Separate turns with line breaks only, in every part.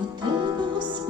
до тебе, Господь.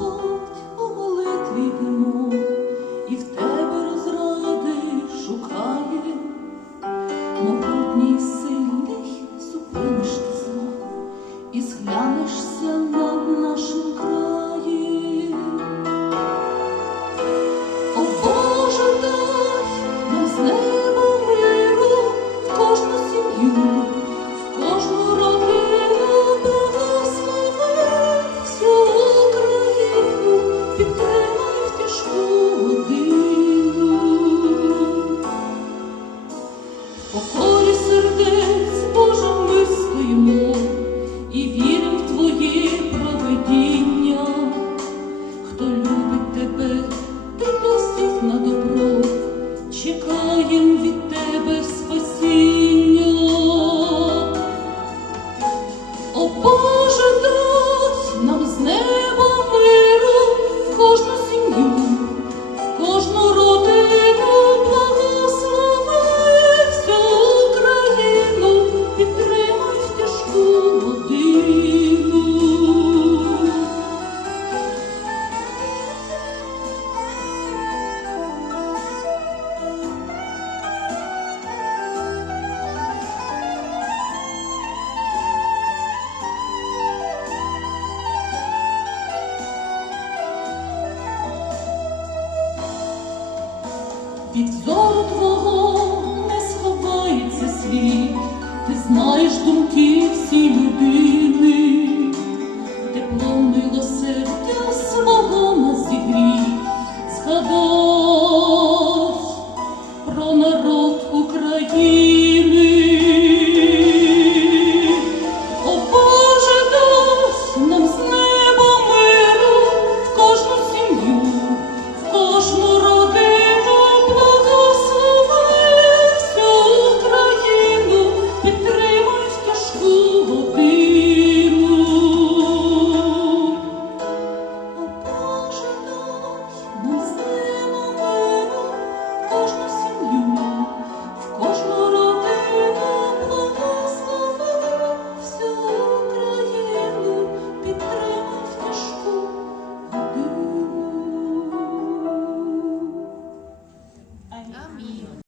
моїм від тебе. Від зору твого не сховається світ, ти знаєш думки всі людини, тепло милосердя